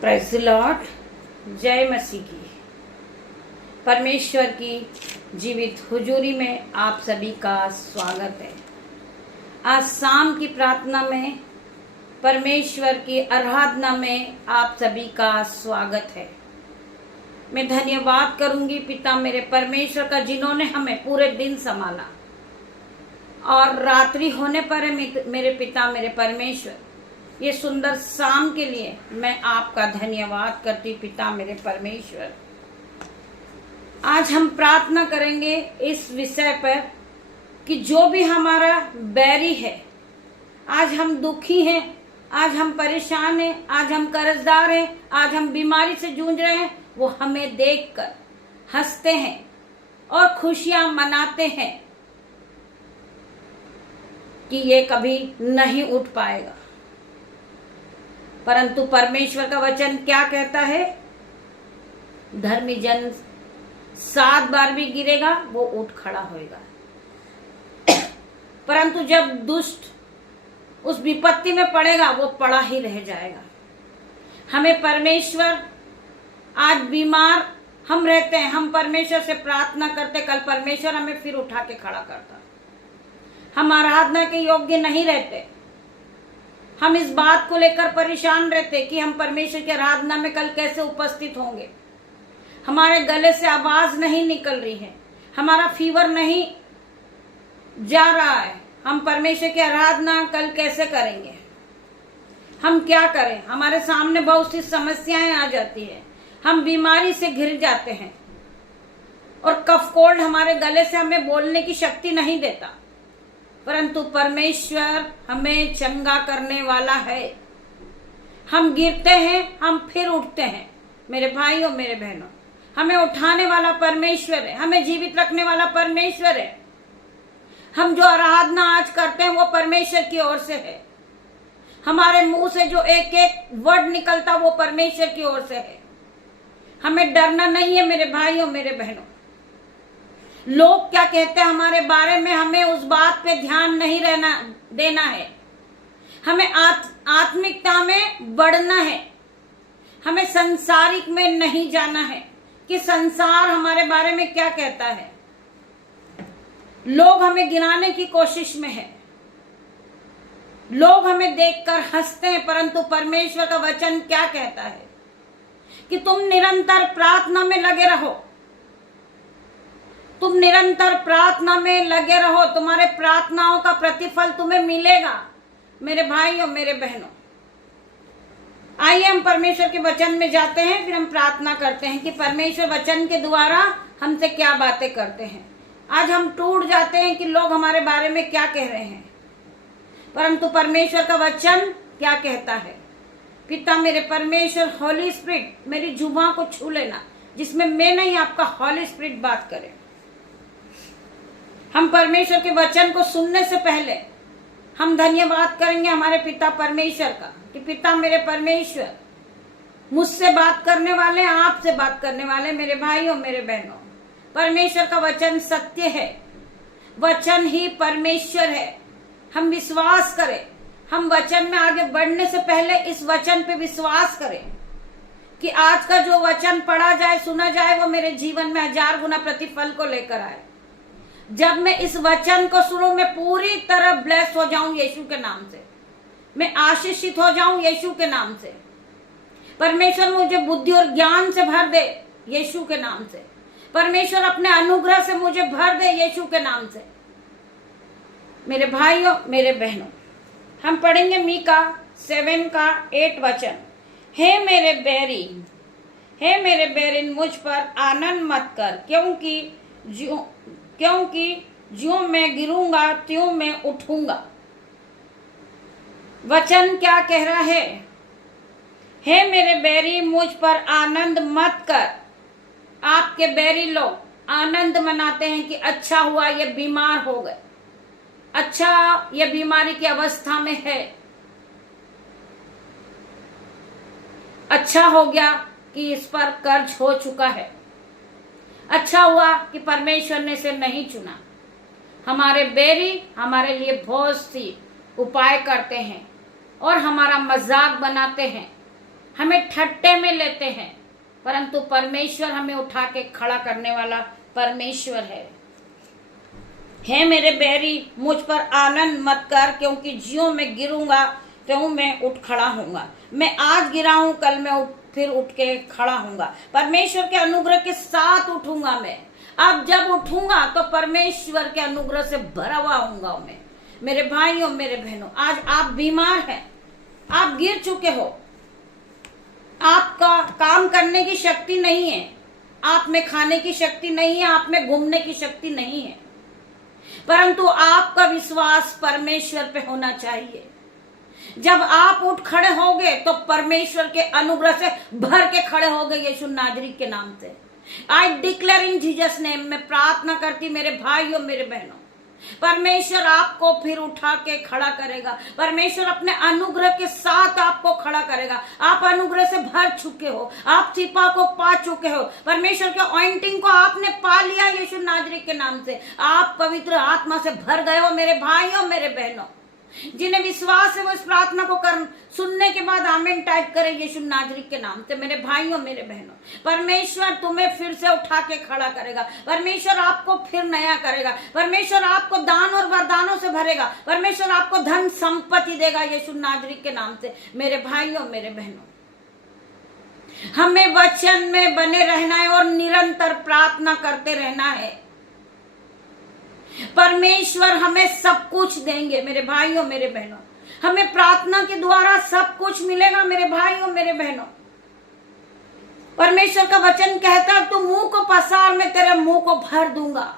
Praise the Lord. जय मसीह की। परमेश्वर की जीवित हुजूरी में आप सभी का स्वागत है। आज शाम की प्रार्थना में, परमेश्वर की आराधना में आप सभी का स्वागत है। मैं धन्यवाद करूंगी पिता मेरे परमेश्वर का, जिन्होंने हमें पूरे दिन संभाला और रात्रि होने पर मेरे पिता मेरे परमेश्वर ये सुंदर शाम के लिए मैं आपका धन्यवाद करती पिता मेरे परमेश्वर। आज हम प्रार्थना करेंगे इस विषय पर कि जो भी हमारा बैरी है, आज हम दुखी हैं, आज हम परेशान हैं, आज हम कर्जदार हैं, आज हम बीमारी से जूझ रहे हैं, वो हमें देखकर हंसते हैं और खुशियां मनाते हैं कि ये कभी नहीं उठ पाएगा। परंतु परमेश्वर का वचन क्या कहता है? धर्मी जन 7 बार भी गिरेगा वो उठ खड़ा होएगा, परंतु जब दुष्ट उस विपत्ति में पड़ेगा वो पड़ा ही रह जाएगा। हमें परमेश्वर, आज बीमार हम रहते हैं, हम परमेश्वर से प्रार्थना करते, कल परमेश्वर हमें फिर उठा के खड़ा करता। हम आराधना के योग्य नहीं रहते, हम इस बात को लेकर परेशान रहते कि हम परमेश्वर की आराधना में कल कैसे उपस्थित होंगे। हमारे गले से आवाज नहीं निकल रही है, हमारा फीवर नहीं जा रहा है, हम परमेश्वर की आराधना कल कैसे करेंगे, हम क्या करें। हमारे सामने बहुत सी समस्याएं आ जाती है, हम बीमारी से घिर जाते हैं और कफ कोल्ड हमारे गले से हमें बोलने की शक्ति नहीं देता, परंतु परमेश्वर हमें चंगा करने वाला है। हम गिरते हैं, हम फिर उठते हैं। मेरे भाइयों मेरे बहनों, हमें उठाने वाला परमेश्वर है, हमें जीवित रखने वाला परमेश्वर है। हम जो आराधना आज करते हैं वो परमेश्वर की ओर से है। हमारे मुंह से जो एक एक वर्ड निकलता वो परमेश्वर की ओर से है। हमें डरना नहीं है मेरे भाइयों मेरे बहनों। लोग क्या कहते हैं हमारे बारे में, हमें उस बात पे ध्यान नहीं रहना देना है। हमें आत्मिकता में बढ़ना है, हमें संसारिक में नहीं जाना है कि संसार हमारे बारे में क्या कहता है। लोग हमें गिराने की कोशिश में है, लोग हमें देखकर हंसते हैं, परंतु परमेश्वर का वचन क्या कहता है कि तुम निरंतर प्रार्थना में लगे रहो, तुम निरंतर प्रार्थना में लगे रहो, तुम्हारे प्रार्थनाओं का प्रतिफल तुम्हें मिलेगा। मेरे भाइयों मेरे बहनों, आइए हम परमेश्वर के वचन में जाते हैं, फिर हम प्रार्थना करते हैं कि परमेश्वर वचन के द्वारा हमसे क्या बातें करते हैं। आज हम टूट जाते हैं कि लोग हमारे बारे में क्या कह रहे हैं, परंतु परमेश्वर का वचन क्या कहता है। पिता मेरे परमेश्वर, हॉली स्पिरिट मेरी जुबान को छू लेना, जिसमें मैं नहीं आपका हॉली स्पिरिट बात करे। हम परमेश्वर के वचन को सुनने से पहले हम धन्यवाद करेंगे हमारे पिता परमेश्वर का कि पिता मेरे परमेश्वर मुझसे बात करने वाले, आपसे बात करने वाले। मेरे भाइयों मेरे बहनों, परमेश्वर का वचन सत्य है, वचन ही परमेश्वर है। हम विश्वास करें, हम वचन में आगे बढ़ने से पहले इस वचन पे विश्वास करें कि आज का जो वचन पढ़ा जाए, सुना जाए, वो मेरे जीवन में 1000 गुना प्रतिफल को लेकर आए। जब मैं इस वचन को सुनूं, मैं पूरी तरह ब्लेस हो जाऊं यीशु के नाम से, मैं आशीषित हो जाऊं यीशु के नाम से। परमेश्वर मुझे बुद्धि और ज्ञान से भर दे यीशु के नाम से। परमेश्वर अपने अनुग्रह से मुझे भर दे यीशु के नाम से। मेरे भाइयों मेरे बहनों, हम पढ़ेंगे मीका 7 का 8 वचन। हे मेरे बैरी, हे मेरे बैरिन, मुझ पर आनंद मत कर, क्योंकि ज्यों मैं गिरूंगा त्यों मैं उठूंगा। वचन क्या कह रहा है? हे मेरे बैरी, मुझ पर आनंद मत कर। आपके बैरी लोग आनंद मनाते हैं कि अच्छा हुआ ये बीमार हो गए, अच्छा ये बीमारी की अवस्था में है, अच्छा हो गया कि इस पर कर्ज हो चुका है, अच्छा हुआ कि परमेश्वर ने इसे नहीं चुना। हमारे बैरी हमारे लिए बहुत सी उपाय करते हैं और हमारा मजाक बनाते हैं, हमें ठट्टे में लेते हैं, परंतु परमेश्वर हमें उठा के खड़ा करने वाला परमेश्वर है मेरे बैरी, मुझ पर आनंद मत कर, क्योंकि ज्यों मैं गिरूंगा त्यों मैं उठ खड़ा होऊंगा। मैं आज गिरा हूं, कल मैं फिर उठ के खड़ा होऊंगा। परमेश्वर के अनुग्रह के साथ उठूंगा मैं। अब जब उठूंगा तो परमेश्वर के अनुग्रह से भरा हुआ होऊंगा मैं। मेरे भाइयों, मेरे बहनों, आज आप बीमार हैं, आप गिर चुके हो, आपका काम करने की शक्ति नहीं है, आप में खाने की शक्ति नहीं है, आप में घूमने की शक्ति नहीं है, परंतु आपका विश्वास परमेश्वर पे होना चाहिए। जब आप उठ खड़े होगे तो परमेश्वर के अनुग्रह से भर के खड़े होगे यीशु नाजरी के नाम से। I declare in Jesus name, मैं प्रार्थना करती मेरे भाइयों, मेरे बहनों, परमेश्वर आपको फिर उठा के खड़ा करेगा। परमेश्वर अपने अनुग्रह के साथ आपको खड़ा करेगा। आप अनुग्रह से भर चुके हो, आप सिपा को पा चुके हो, परमेश्वर के ऑइंटिंग को आपने पा लिया यीशु नाजरी के नाम से। आप पवित्र आत्मा से भर गए हो मेरे भाइयों, मेरे बहनों। जिन्हें विश्वास है वो इस प्रार्थना को सुनने के बाद आमीन टाइप करे यीशु नाजरी के नाम से। मेरे भाइयों, मेरे बहनों, परमेश्वर तुम्हें फिर से उठा के खड़ा करेगा। परमेश्वर आपको फिर नया करेगा। परमेश्वर आपको दान और वरदानों से भरेगा। परमेश्वर आपको धन संपत्ति देगा यीशु नाजरी के नाम से। मेरे भाइयों, मेरे बहनों, हमें वचन में बने रहना है और निरंतर प्रार्थना करते रहना है। परमेश्वर हमें सब कुछ देंगे मेरे भाइयों, मेरे बहनों। हमें प्रार्थना के द्वारा सब कुछ मिलेगा मेरे भाइयों, मेरे बहनों। परमेश्वर का वचन कहता है तू मुंह को पसार, मैं तेरे मुंह को भर दूंगा।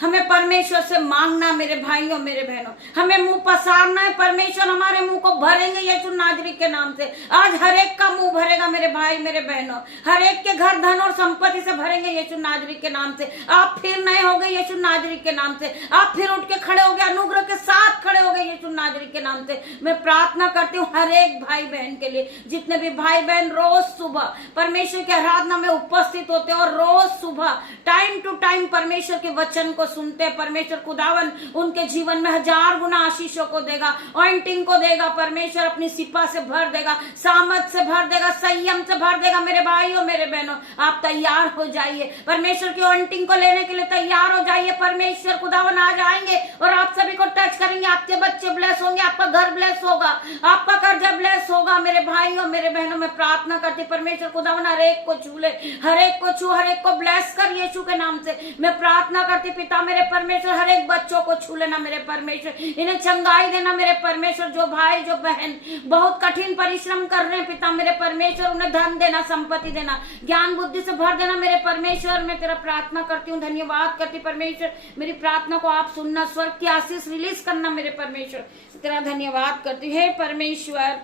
हमें परमेश्वर से मांगना मेरे भाइयों, मेरे बहनों, हमें मुंह पसारना है। परमेश्वर हमारे मुंह को भरेंगे यीशु नाजरी के नाम से। आज हर एक का मुंह भरेगा मेरे भाई, मेरे बहनों। हर एक के घर धन और संपत्ति से भरेंगे यीशु नाजरी के नाम से। आप फिर नए हो गए यीशु नाजरी के नाम से। आप फिर उठ के खड़े हो गए, अनुग्रह के साथ खड़े हो गए यीशु नाजरी के नाम से। मैं प्रार्थना करती हूँ हर एक भाई बहन के लिए, जितने भी भाई बहन रोज सुबह परमेश्वर की आराधना में उपस्थित होते हैं और रोज सुबह टाइम टू टाइम परमेश्वर के वचन को सुनते हैं। परमेश्वर खुदावन उनके जीवन में 1000 गुना आशीषों को देगा, ऑइंटिंग को देगा। परमेश्वर अपनी सिपा से भर देगा, सामर्थ से भर देगा, संयम से भर देगा। मेरे भाइयों, मेरे बहनों, आप तैयार हो जाइए। परमेश्वर की ऑइंटिंग को लेने के लिए तैयार हो जाइए। परमेश्वर खुदावन आ जाएंगे और आप सभी को टच करेंगे। आपके बच्चे ब्लेस होंगे, आपका घर ब्लेस होगा, आपका कर्जा ब्लेस होगा। मेरे भाइयों, मेरे बहनों, मैं प्रार्थना करती परमेश्वर खुदावन हर एक को छू ले, हर एक को छू, हर एक को ब्लेस कर यीशु के नाम से। मैं प्रार्थना करती पिता मेरे परमेश्वर हर एक बच्चों को छू लेना मेरे परमेश्वर, इन्हें चंगाई देना मेरे परमेश्वर। जो भाई जो बहन बहुत कठिन परिश्रम कर रहे हैं पिता मेरे परमेश्वर, उन्हें धन देना, संपत्ति देना, ज्ञान बुद्धि से भर देना मेरे परमेश्वर। मैं तेरा प्रार्थना करती हूँ, धन्यवाद करती परमेश्वर। मेरी प्रार्थना को आप सुनना, स्वर्ग की आशीष रिलीज करना मेरे परमेश्वर। तेरा धन्यवाद करती है परमेश्वर।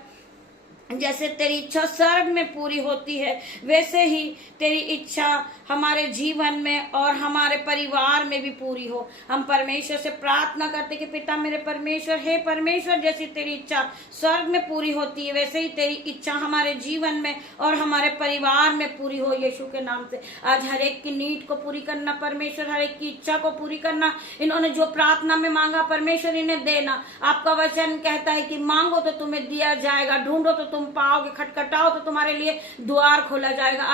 जैसे तेरी इच्छा स्वर्ग में पूरी होती है, वैसे ही तेरी इच्छा हमारे जीवन में और हमारे परिवार में भी पूरी हो। हम परमेश्वर से प्रार्थना करते कि पिता मेरे परमेश्वर, हे परमेश्वर, जैसी तेरी इच्छा स्वर्ग में पूरी होती है, वैसे ही तेरी इच्छा हमारे जीवन में और हमारे परिवार में पूरी हो यीशु के नाम से। आज हर एक की नीड को पूरी करना परमेश्वर, हर एक की इच्छा को पूरी करना। इन्होंने जो प्रार्थना में मांगा परमेश्वर इन्हें देना। आपका वचन कहता है कि मांगो तो तुम्हें दिया जाएगा, ढूंढो तो तुम पाओगे, खटखटाओ तो तुम्हारे लिए द्वार खोला जाएगा।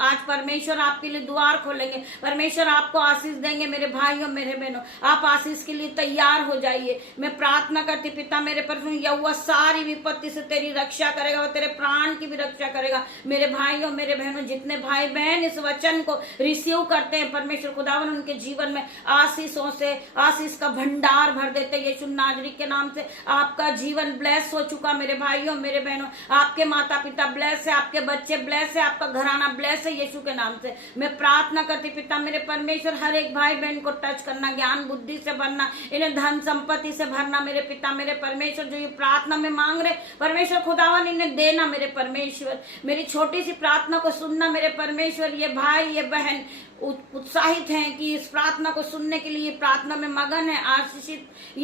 आज परमेश्वर आपके लिए द्वार खोलेंगे। परमेश्वर आपको आशीष देंगे मेरे भाइयों, मेरे बहनों। आप आशीष के लिए तैयार हो जाइए। मैं प्रार्थना करती पिता मेरे परमेश्वर, यहोवा सारी विपत्ति से तेरी रक्षा करेगा, वो तेरे प्राण की भी रक्षा करेगा। मेरे भाइयों, मेरे बहनों, जितने भाई बहन इस वचन को रिसीव करते हैं परमेश्वर खुदावन उनके जीवन में आशीषों से आशीष का भंडार भर देते हैं यीशु नाजरी के नाम से। आपका जीवन ब्लेस हो चुका मेरे भाइयों, मेरे बहनों। आपके माता पिता ब्लेस है, आपके बच्चे ब्लेस है, आपका घराना ब्लेस है यीशु के नाम से। मैं प्रार्थना करती पिता मेरे परमेश्वर, हर एक भाई बहन को टच करना, ज्ञान बुद्धि से भरना, इन्हें धन संपत्ति से भरना मेरे पिता मेरे परमेश्वर। जो ये प्रार्थना में मांग रहे परमेश्वर खुदावन इन्हें देना मेरे परमेश्वर। मेरी छोटी सी प्रार्थना को सुनना मेरे परमेश्वर। ये भाई ये बहन उत्साहित हैं कि इस प्रार्थना को सुनने के लिए प्रार्थना में मगन है।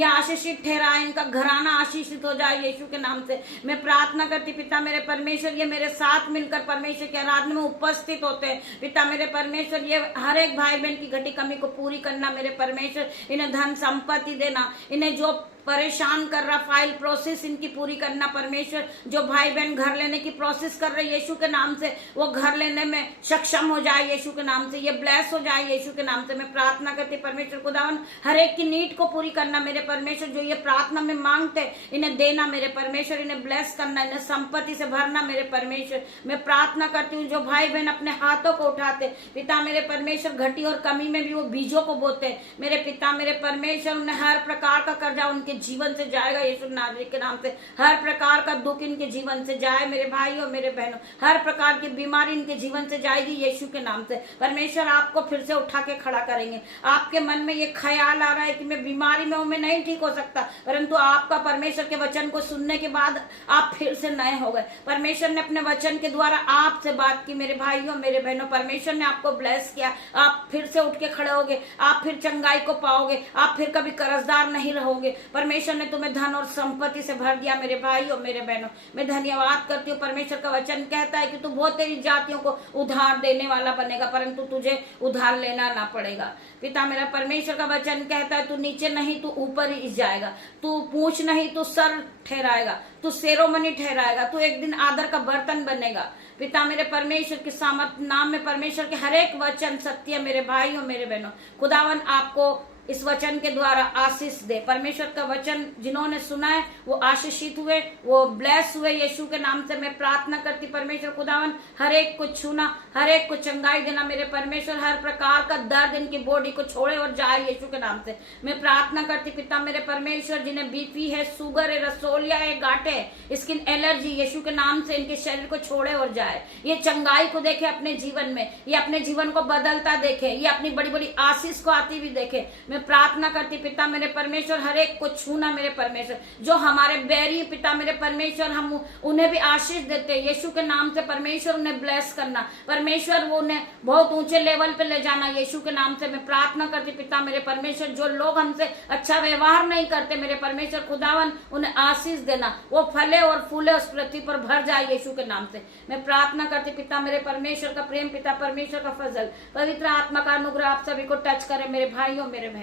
आशीषित ठहराए, इनका घराना आशीषित हो जाए यीशु के नाम से। मैं प्रार्थना करती पिता मेरे परमेश्वर, ये मेरे साथ मिलकर परमेश्वर के आराधना में उपस्थित होते हैं पिता मेरे परमेश्वर। ये हर एक भाई बहन की घटी कमी को पूरी करना मेरे परमेश्वर। इन्हें धन संपत्ति देना, इन्हें जो परेशान कर रहा, फाइल प्रोसेस इनकी पूरी करना परमेश्वर। जो भाई बहन घर लेने की प्रोसेस कर रहे यीशु के नाम से, वो घर लेने में सक्षम हो जाए यीशु के नाम से, ये ब्लेस हो जाए यीशु के नाम से। मैं प्रार्थना करती परमेश्वर खुदावन, हर एक की नीड को पूरी करना मेरे परमेश्वर। जो ये प्रार्थना में मांगते इन्हें देना मेरे परमेश्वर, इन्हें ब्लेस करना, इन्हें संपत्ति से भरना मेरे परमेश्वर। मैं प्रार्थना करती हूँ जो भाई बहन अपने हाथों को उठाते पिता मेरे परमेश्वर, घटी और कमी में भी वो बीजों को बोते मेरे पिता मेरे परमेश्वर, उन्हें हर प्रकार का कर्जा उनके जीवन से जाएगा यीशु नासरी के नाम से। हर प्रकार का दुख इनके जीवन से जाए मेरे भाई और मेरे बहनों, हर प्रकार की बीमारी इनके जीवन से जाएगी यीशु के नाम से। परमेश्वर आपको फिर से उठा के खड़ा करेंगे। आपके मन में ये ख्याल आ रहा है कि मैं बीमारी में हूं, मैं नहीं ठीक हो सकता, परंतु आपका परमेश्वर के वचन को सुनने के बाद आप फिर से नए हो गए। परमेश्वर ने अपने वचन के द्वारा आपसे बात की मेरे भाइयों मेरे बहनों, परमेश्वर ने आपको ब्लेस किया। आप फिर से उठ के खड़े होगे, आप फिर चंगाई को पाओगे, आप फिर कभी कर्जदार नहीं रहोगे। परमेश्वर ने तुम्हें धन और संपत्ति से भर दिया मेरे भाई और मेरे बहनों। मैं धन्यवाद करती हूँ। परमेश्वर का वचन कहता है कि तू बहुत तेरी जातियों को उधार देने वाला बनेगा, परंतु तुझे उधार लेना ना पड़ेगा। पिता मेरा परमेश्वर का वचन कहता है तू नीचे नहीं तू ऊपर ही जाएगा, तू पूंछ नहीं तू सर ठहराएगा, तू सेरोमनी ठहराएगा, तू एक दिन आदर का बर्तन बनेगा। पिता मेरे परमेश्वर के सामर्थ नाम में परमेश्वर के हर एक वचन सत्य मेरे भाई और मेरे बहनों। खुदावन आपको इस वचन के द्वारा आशीष दे। परमेश्वर का वचन जिन्होंने सुना है वो आशीषित हुए, वो ब्लेस हुए यीशु के नाम से। मैं प्रार्थना करती परमेश्वर खुदावन हर एक को छूना, हर एक को चंगाई देना मेरे परमेश्वर। हर प्रकार का दर्द इनकी बॉडी को छोड़े और जाए यीशु के नाम से। मैं प्रार्थना करती पिता मेरे परमेश्वर जिन्हें बीपी है, शुगर है, रसोलिया है, गांठे है, स्किन एलर्जी यीशु के नाम से इनके शरीर को छोड़े और जाए। ये चंगाई को देखे अपने जीवन में, ये अपने जीवन को बदलता देखे, ये अपनी बड़ी बड़ी आशीष को आती हुई देखे। मैं प्रार्थना करती पिता मेरे परमेश्वर हर एक को छूना मेरे परमेश्वर। जो हमारे बैरी पिता मेरे परमेश्वर हम उन्हें भी आशीष देते यीशु के नाम से। परमेश्वर उन्हें ब्लेस करना, परमेश्वर वो उन्हें बहुत ऊंचे लेवल पे ले जाना यीशु के नाम से। मैं प्रार्थना करती पिता मेरे परमेश्वर जो लोग हमसे अच्छा व्यवहार नहीं करते मेरे परमेश्वर खुदावन उन्हें आशीष देना, वो फले और फूले उस पृथ्वी पर भर जाए यीशु के नाम से। मैं प्रार्थना करती पिता मेरे परमेश्वर का प्रेम, पिता परमेश्वर का फजल, पवित्र आत्मा का अनुग्रह आप सभी को टच करे मेरे भाइयों मेरे बहनों।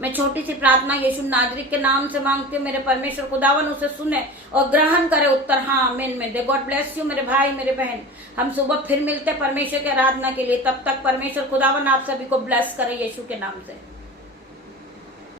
मैं छोटी सी प्रार्थना यीशु नाजरी के नाम से मांगती हूँ मेरे परमेश्वर खुदावन उसे सुने और ग्रहण करे उत्तर हाँ आमीन में दे। गॉड ब्लेस यू मेरे भाई मेरे बहन। हम सुबह फिर मिलते परमेश्वर की आराधना के लिए, तब तक परमेश्वर खुदावन आप सभी को ब्लेस करे यीशु के नाम से।